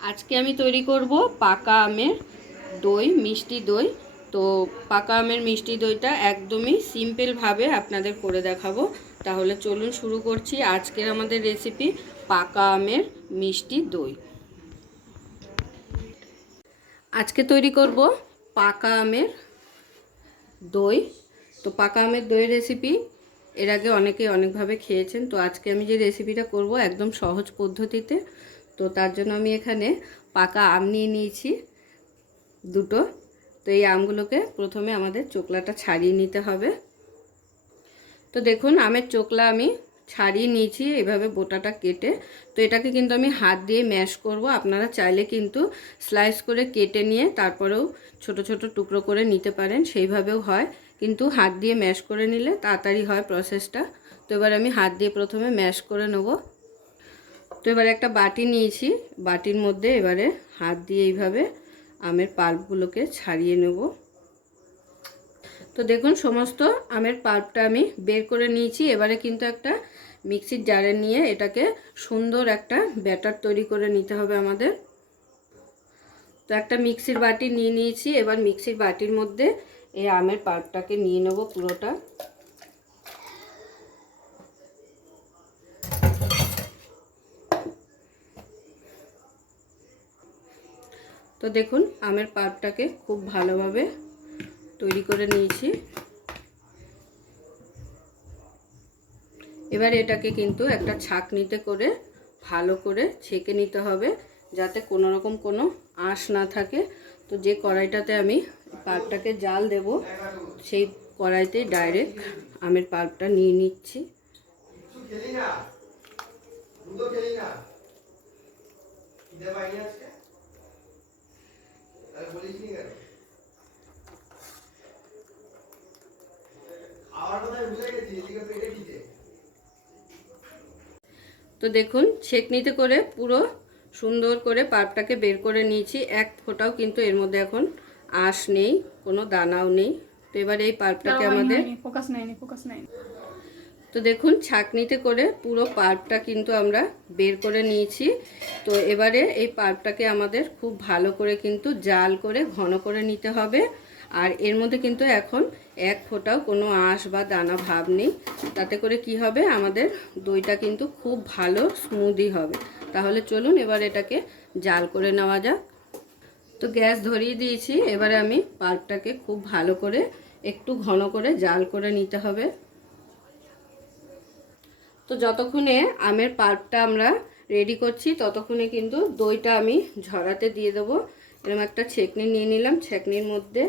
আজকে আমি তৈরি করব পাকা আমের দই, মিষ্টি দই। তো পাকা আমের মিষ্টি দইটা একদমই সিম্পলভাবে আপনাদের করে দেখাবো। তাহলে চলুন শুরু করছি আজকের আমাদের রেসিপি পাকা আমের মিষ্টি দই। আজকে তৈরি করব পাকা আমের দই। তো পাকা আমের দই রেসিপি এর আগে অনেকেই অনেকভাবে খেয়েছেন। তো আজকে আমি যে রেসিপিটা করব একদম সহজ পদ্ধতিতে। তো তার জন্য আমি এখানে পাকা আম নিয়ে নিয়েছি দুটো। তো এই আমগুলোকে প্রথমে আমাদের চোকলাটা ছাড়িয়ে নিতে হবে। তো দেখুন আমের চোকলা আমি ছাড়িয়ে নিয়েছি এভাবে বোটাটা কেটে। তো এটাকে কিন্তু আমি হাত দিয়ে ম্যাশ করব। আপনারা চাইলে কিন্তু স্লাইস করে কেটে নিয়ে তারপরেও ছোট ছোট টুকরো করে নিতে পারেন, সেইভাবেও হয়। কিন্তু হাত দিয়ে ম্যাশ করে নিলে তাড়াতাড়ি হয় প্রসেসটা। তো এবার আমি হাত দিয়ে প্রথমে ম্যাশ করে নেব। তো এবারে একটা বাটি নিয়েছি, বাটির মধ্যে এবারে হাত দিয়ে এইভাবে আমের পাল্পগুলোকে ছাড়িয়ে নেব। তো দেখুন সমস্ত আমের পাল্পটা আমি বের করে নিয়েছি। এবারে কিন্তু একটা মিক্সির জারে নিয়ে এটাকে সুন্দর একটা ব্যাটার তৈরি করে নিতে হবে আমাদের। তো একটা মিক্সির বাটি নিয়ে নিয়েছি। এবার মিক্সির বাটির মধ্যে এই আমের পাল্পটাকে নিয়ে নেব পুরোটা। তো দেখুন আমের পাল্পটাকে খুব ভালোভাবে তৈরি করে নিয়েছি। এবার এটাকে কিন্তু একটা ছাঁকনিতে করে ভালো করে ছেঁকে নিতে হবে, যাতে কোনো রকম কোনো আঁশ না থাকে। তো যে কড়াইটাতে আমি পাল্পটাকে জাল দেব সেই কড়াইতে ডাইরেক্ট আমের পাল্পটা নিয়ে নিচ্ছি। তো দেখুন ছেঁকনিতে করে পুরো সুন্দর করে পাল্পটাকে বের করে নিয়েছি। এক ফোঁটাও কিন্তু এর মধ্যে এখন আঁশ নেই, কোনো দানাও নেই। তো এবার এই পাল্পটাকে আমাদের তো দেখুন ছাঁকনিতে করে পুরো পাল্পটা কিন্তু আমরা বের করে নিয়েছি। তো এবারে এই পাল্পটাকে আমাদের খুব ভালো করে কিন্তু জাল করে ঘন করে নিতে হবে। আর এর মধ্যে কিন্তু এখন এক ফোঁটাও কোনো আঁশ বা দানা ভাব নেই। তাতে করে কি হবে, আমাদের দইটা কিন্তু খুব ভালো স্মুদি হবে। তাহলে চলুন এবার এটাকে জাল করে নেওয়া যাক। তো গ্যাস ধরিয়ে দিয়েছি। এবারে আমি পাল্পটাকে খুব ভালো করে একটু ঘন করে জাল করে নিতে হবে। তো যতক্ষণে আমের পাল্পটা আমরা রেডি করছি ততক্ষণে কিন্তু দইটা আমি ঝরাতে দিয়ে দেবো। এরকম একটা ছেঁকনি নিয়ে নিলাম। ছেঁকনির মধ্যে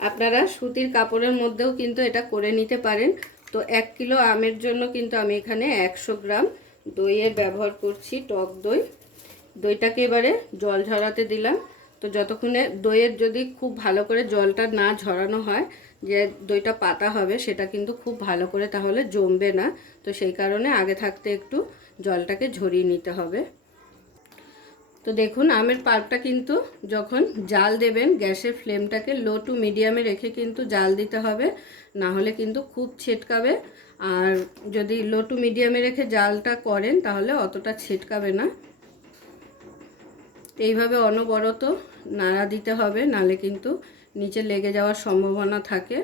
আপনারা সুতির কাপড়ের মধ্যেও কিন্তু এটা করে নিতে পারেন। তো 1 কিলো আমের জন্য কিন্তু আমি এখানে 100 গ্রাম দইয়ের ব্যবহার করছি, টক দই। দইটাকে এবারে জল ঝরাতে দিলাম। তো যতক্ষণে দইয়ের যদি খুব ভালো করে জলটা না ঝরানো হয়, যে দইটা পাতা হবে সেটা কিন্তু খুব ভালো করে তাহলে জমবে না। তো সেই কারণে আগে থাকতে একটু জলটাকে ঝরিয়ে নিতে হবে। তো দেখুন আমের পাল্পটা কিন্তু যখন জাল দেবেন গ্যাসের ফ্লেমটাকে লো টু মিডিয়ামে রেখে কিন্তু জাল দিতে হবে, না হলে কিন্তু খুব ছেটকাবে। আর যদি লো টু মিডিয়ামে রেখে জালটা করেন তাহলে অতটা ছেটকাবে না। এইভাবে অনবরত নাড়া দিতে হবে, নালে কিন্তু নিচে লেগে যাওয়ার সম্ভাবনা থাকে।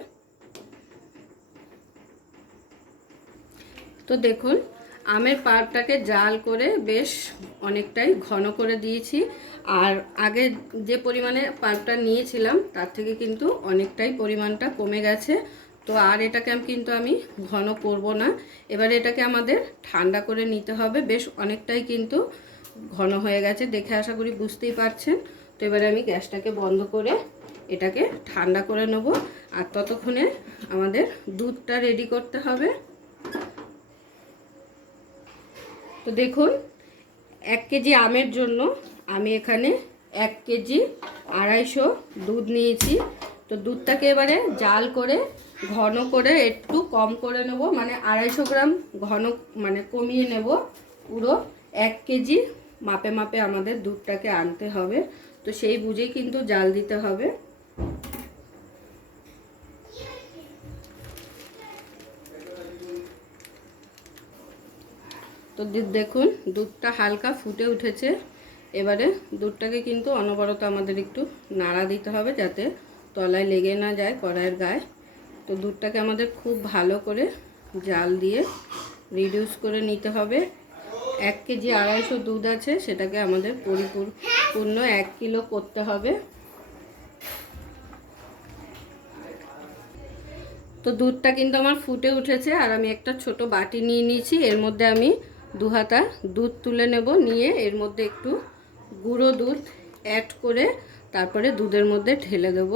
তো দেখুন আমের পাল্পটাকে জাল করে বেশ অনেকটাই ঘন করে দিয়েছি। আর আগে যে পরিমাণে পাল্পটা নিয়েছিলাম তার থেকে কিন্তু অনেকটাই পরিমাণটা কমে গেছে। তো আর এটাকে কিন্তু আমি ঘন করব না। এবারে এটাকে আমাদের ঠান্ডা করে নিতে হবে। বেশ অনেকটাই কিন্তু ঘন হয়ে গেছে, দেখে আশা করি বুঝতেই পারছেন। তো এবারে আমি গ্যাসটাকে বন্ধ করে এটাকে ঠান্ডা করে নেব। আর ততক্ষণে আমাদের দুধটা রেডি করতে হবে। তো দেখুন 1 কেজি আমের জন্য আমি এখানে 1 কেজি 250 দুধ নিয়েছি। তো দুধটাকে এবারে জাল করে ঘন করে একটু কম করে নেব, মানে 250 গ্রাম ঘন মানে কমিয়ে নেব। পুরো 1 কেজি মাপে মাপে আমাদের দুধটাকে আনতে হবে। তো সেই বুঝেই কিন্তু জাল দিতে হবে। তো তো দেখুন দুধটা হালকা ফুটে উঠেছে। এবারে দুধটাকে কিন্তু অনবরত আমাদের একটু নাড়া দিতে হবে যাতে তলায় লেগে না যায় কড়াইয়ের গায়ে। তো দুধটাকে আমাদের খুব ভালো করে জাল দিয়ে রিডিউস করে নিতে হবে। 1 কেজি 250 দুধ আছে, সেটাকে আমাদের পরিপূর্ণ 1 কিলো করতে হবে। তো দুধটা কিন্তু আমার ফুটে উঠেছে, আর আমি একটা ছোট বাটি নিয়ে নিয়েছি। এর মধ্যে আমি 2 হাতা দুধ তুলে নেব, নিয়ে এর মধ্যে একটু গুঁড়ো দুধ অ্যাড করে তারপরে দুধের মধ্যে ঢেলে দেব।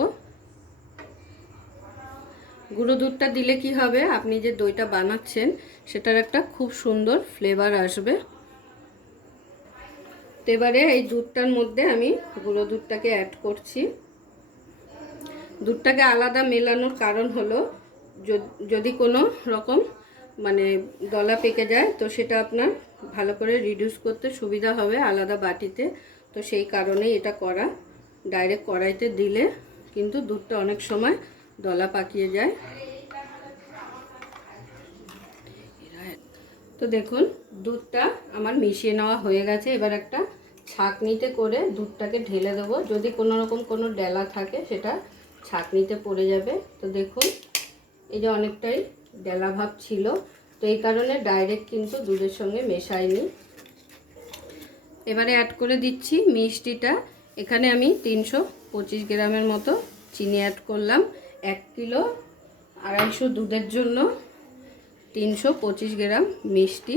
গুঁড়ো দুধটা দিলে কি হবে, আপনি যে দইটা বানাচ্ছেন সেটার একটা খুব সুন্দর ফ্লেভার আসবে। তো এবারে এই দুধটার মধ্যে আমি গুঁড়ো দুধটাকে অ্যাড করছি। দুধটাকে আলাদা মেলানোর কারণ হলো যদি কোনো রকম মানে দলা পেকে যায় তো সেটা আপনার ভালো করে রিডিউস করতে সুবিধা হবে আলাদা বাটিতে। তো সেই কারণেই এটা করা। ডাইরেক্ট কড়াইতে দিলে কিন্তু দুধটা অনেক সময় দলা পাকিয়ে যায়। তো দেখুন দুধটা আমার মিশিয়ে নেওয়া হয়ে গেছে। এবার একটা ছাঁকনিতে করে দুধটাকে ঢেলে দেবো। যদি কোনো রকম কোনো ডেলা থাকে সেটা ছাঁকনিতে পড়ে যাবে। তো দেখুন এই যে অনেকটাই ডেলা ভাব ছিল, তো এই কারণে ডাইরেক্ট কিন্তু দুধের সঙ্গে মেশাইনি। এবারে অ্যাড করে দিচ্ছি মিষ্টিটা। এখানে আমি 325 গ্রামের মতো চিনি অ্যাড করলাম। 1 কিলো 250 দুধের জন্য 325 গ্রাম মিষ্টি।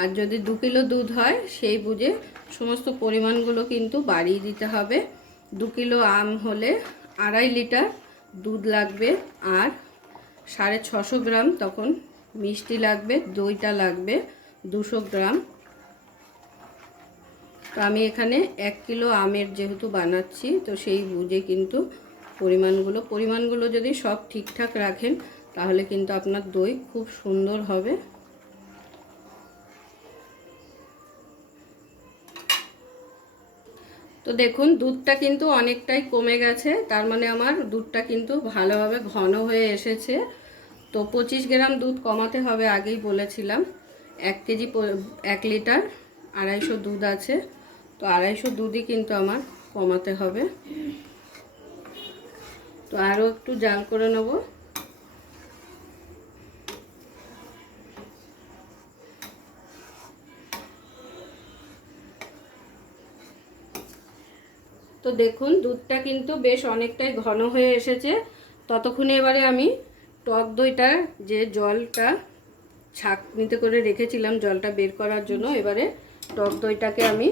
আর যদি 2 কিলো দুধ হয় সেই বুঝে সমস্ত পরিমাণগুলো কিন্তু বাড়িয়ে দিতে হবে। 2 কিলো আম হলে 2.5 লিটার দুধ লাগবে, আর 650 গ্রাম তখন মিষ্টি লাগবে। দইটা লাগবে 200 গ্রাম। তো আমি এখানে 1 কিলো আমের যেহেতু বানাচ্ছি তো সেই বুঝে কিন্তু পরিমাণগুলো যদি সব ঠিকঠাক রাখেন তাহলে কিন্তু আপনার দই খুব সুন্দর হবে। তো দেখুন দুধটা কিন্তু অনেকটাই কমে গেছে, তার মানে আমার দুধটা কিন্তু ভালোভাবে ঘন হয়ে এসেছে। তো 25 গ্রাম দুধ কমাতে হবে, আগেই বলেছিলাম। 1 কেজি 1 লিটার 250 দুধ আছে, তো 250 দুধই কিন্তু আমার কমাতে হবে। তো আরও একটু জাল করে নেব। তো দেখুন দুধটা কিন্তু বেশ অনেকটাই ঘন হয়ে এসেছে। ততক্ষণে এবারে আমি টক দইটার যে জলটা ছাঁকনিতে করে রেখেছিলাম জলটা বের করার জন্য, এবারে টক দইটাকে আমি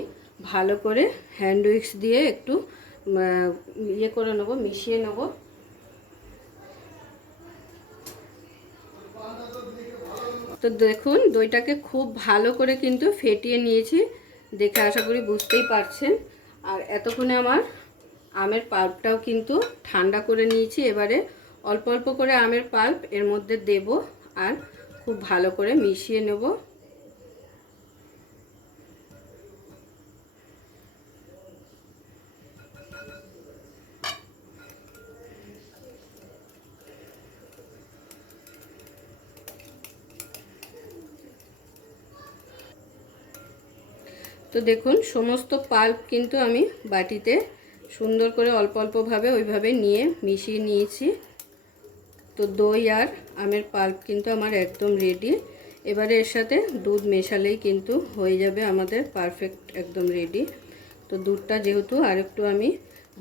ভালো করে হ্যান্ড উইক্স দিয়ে একটু ইয়ে করে নেব, মিশিয়ে নেব। তো দেখুন দইটাকে খুব ভালো করে কিন্তু ফেটিয়ে নিয়েছি, দেখে আশা করি বুঝতেই পারছেন। আর এতক্ষণে আমার আমের পাল্পটাও কিন্তু ঠান্ডা করে নিয়েছি। এবারে অল্প অল্প করে আমের পাল্প এর মধ্যে দেব আর খুব ভালো করে মিশিয়ে নেব। তো দেখুন সমস্ত পাল্প কিন্তু আমি বাটিতে সুন্দর করে অল্প অল্পভাবে ওইভাবে নিয়ে মিশিয়ে নিয়েছি। তো দই আর আমের পাল্প কিন্তু আমার একদম রেডি। এবারে এর সাথে দুধ মেশালেই কিন্তু হয়ে যাবে আমাদের পারফেক্ট একদম রেডি। তো দুধটা যেহেতু আরেকটু আমি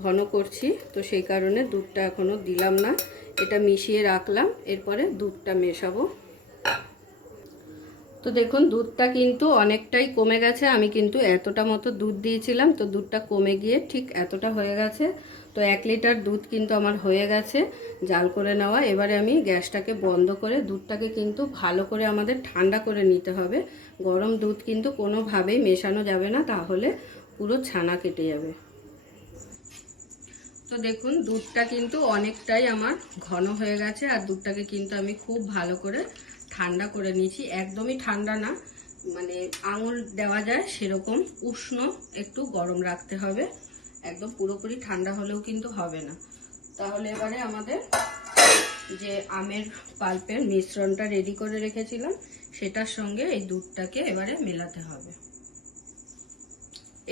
ঘন করছি তো সেই কারণে দুধটা এখনও দিলাম না, এটা মিশিয়ে রাখলাম, এরপরে দুধটা মেশাবো। তো দেখুন দুধটা কিন্তু অনেকটাই কমে গেছে। আমি কিন্তু এতটা মতো দুধ দিয়েছিলাম, তো দুধটা কমে গিয়ে ঠিক এতটা হয়ে গেছে। তো 1 লিটার দুধ কিন্তু আমার হয়ে গেছে জাল করে নেওয়া। এবারে আমি গ্যাসটাকে বন্ধ করে দুধটাকে কিন্তু ভালো করে আমাদের ঠান্ডা করে নিতে হবে। গরম দুধ কিন্তু কোনোভাবেই মেশানো যাবে না, তাহলে পুরো ছানা কেটে যাবে। তো দেখুন দুধটা কিন্তু অনেকটাই আমার ঘন হয়ে গেছে, আর দুধটাকে কিন্তু আমি খুব ভালো করে ঠান্ডা করে নিয়েছি। একদমই ঠান্ডা না, মানে আঙুল দেওয়া যায় সেরকম উষ্ণ একটু গরম রাখতে হবে। একদম পুরোপুরি ঠান্ডা হলেও কিন্তু হবে না। তাহলে এবারে আমাদের যে আমের পাল্পের মিশ্রণটা রেডি করে রেখেছিলাম সেটার সঙ্গে এই দুধটাকে এবারে মেলাতে হবে।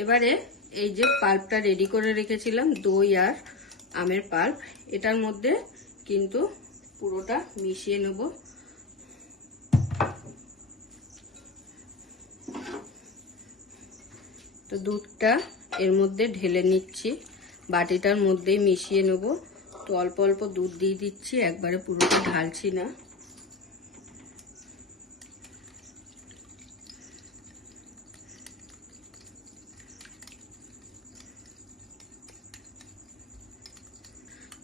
এবারে এই যে পাল্পটা রেডি করে রেখেছিলাম, দই আর আমের পাল্প, এটার মধ্যে কিন্তু পুরোটা মিশিয়ে নেব। তো দুধটা এর মধ্যে ঢেলে নিচ্ছি, বাটিটার মধ্যেই মিশিয়ে নেব। তো অল্প অল্প দুধ দিয়ে দিচ্ছি, একবারে পুরোটা ঢালছি না।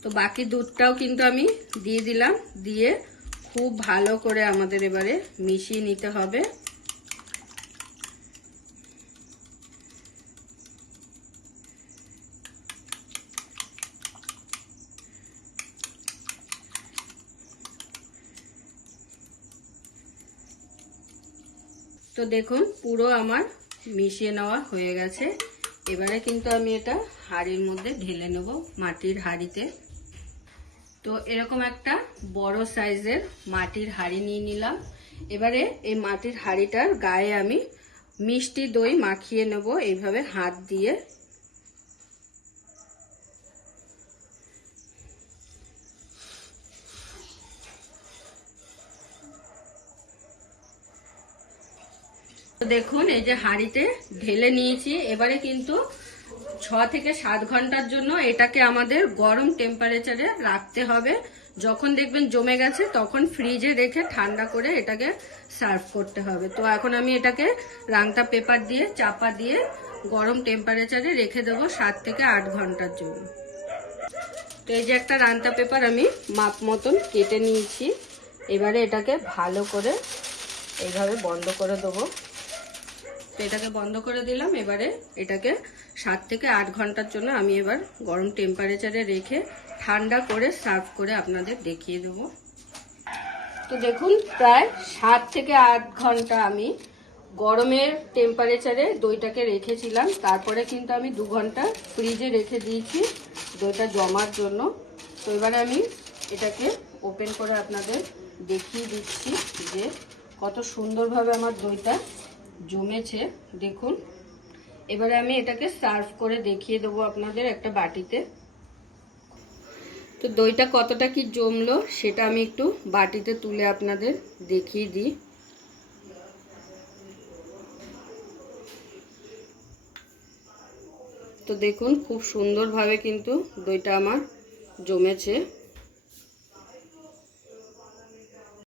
তো বাকি দুধটাও কিন্তু আমি দিয়ে দিলাম, দিয়ে খুব ভালো করে আমাদের এবারে মিশিয়ে নিতে হবে। তো দেখুন পুরো আমার মিশিয়ে নেওয়া হয়ে গেছে। এবারে কিন্তু আমি এটা হাঁড়ির মধ্যে ঢেলে নেব, মাটির হাঁড়িতে। তো এরকম একটা বড় সাইজের মাটির হাঁড়ি নিয়ে নিলাম। এবারে এই মাটির হাঁড়িটার গায়ে আমি মিষ্টি দই মাখিয়ে নেব এইভাবে হাত দিয়ে। দেখুন এই যে হাঁড়িতে ঢেলে নিয়েছি। এবারে কিন্তু 6 থেকে 7 ঘন্টার জন্য এটাকে আমাদের গরম টেম্পারেচারে রাখতে হবে। যখন দেখবেন জমে গেছে তখন ফ্রিজে রেখে ঠান্ডা করে এটাকে সার্ভ করতে হবে। তো এখন আমি এটাকে রাংতা পেপার দিয়ে চাপা দিয়ে গরম টেম্পারেচারে রেখে দেবো 7 থেকে 8 ঘন্টার জন্য। তো এই যে একটা রাংতা পেপার আমি মাপ মতন কেটে নিয়েছি। এবারে এটাকে ভালো করে এইভাবে বন্ধ করে দেবো। তো এটাকে বন্ধ করে দিলাম। এবারে এটাকে 7 থেকে 8 ঘন্টার জন্য আমি এবার গরম টেম্পারেচারে রেখে ঠান্ডা করে সার্ভ করে আপনাদের দেখিয়ে দেব। তো দেখুন প্রায় 7 থেকে 8 ঘন্টা আমি গরমের টেম্পারেচারে দইটাকে রেখেছিলাম। তারপরে কিন্তু আমি 2 ঘন্টা ফ্রিজে রেখে দিয়েছি দইটা জমার জন্য। তো এবারে আমি এটাকে ওপেন করে আপনাদের দেখিয়ে দিচ্ছি যে কত সুন্দরভাবে আমার দইটা জমেছে। দেখুন এবারে আমি এটাকে সার্ভ করে দেখিয়ে দেবো আপনাদের একটা বাটিতে। তো দইটা কতটা কি জমলো সেটা আমি একটু বাটিতে তুলে আপনাদের দেখিয়ে দিই। তো দেখুন খুব সুন্দরভাবে কিন্তু দইটা আমার জমেছে।